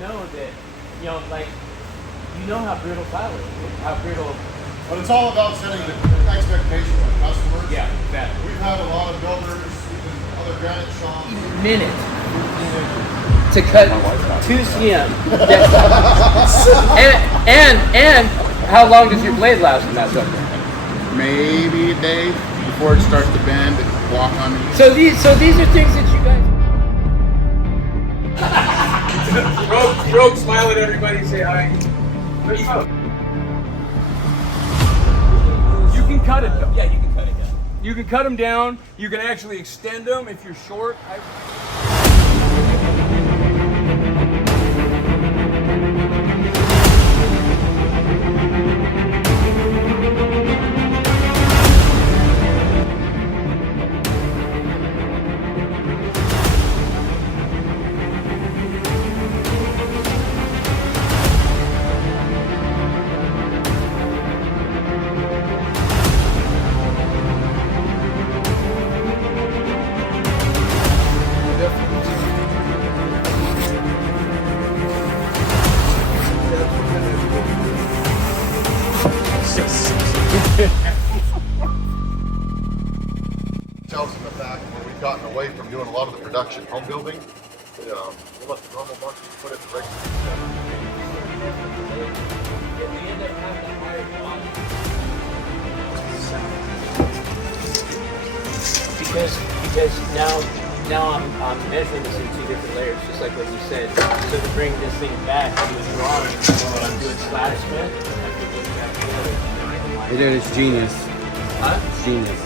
know that, like, how brittle tile is, how brittle. But it's all about setting the expectation for customers. Yeah, exactly. We've had a lot of builders, even other granite shops. Minute to cut 2 cm. and how long does your blade last in that sucker? Maybe a day before it starts to bend and walk on me. So these are things that you guys. Rogue, smile at everybody and say hi. You can cut it though. Yeah, you can cut it down. You can cut them down. You can actually extend them if you're short. Tells them the fact where we've gotten away from doing a lot of the production home building. We let the normal market put it in the regular. Because now I'm measuring this in 2 different layers, just like what you said. So to bring this thing back, I'm doing drawing, I'm doing slash smith. Dude, it's genius. Huh? It's genius.